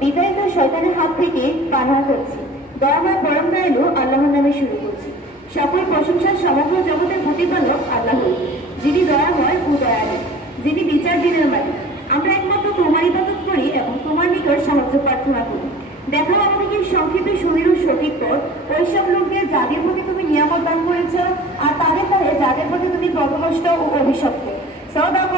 বিতাড়িত শয়তানের হাত থেকে পানা করছি। দয়াময় পরম দয়ালু আল্লাহর নামে শুরু করছি। সকল প্রশংসার সমগ্র জগতের প্রতিপালক আল্লাহ, যিনি দয়াময় ও দয়ালু, যিনি বিচার দিনের মালিক। আমরা একমাত্র তোমার ইবাদত করি এবং তোমার নিকট সাহায্য প্রার্থনা করি। দেখাও আমাদেরকে সংক্ষিপ্ত শরীর ও সঠিক পথ। ওই সব লোকদের যাদের প্রতি তুমি নিয়ামত দান করেছ আর তাদের তাদের যাদের প্রতি তুমি পথভ্রষ্ট ও অভিশপ্ত। সদাকাল্লাহুল আলিউল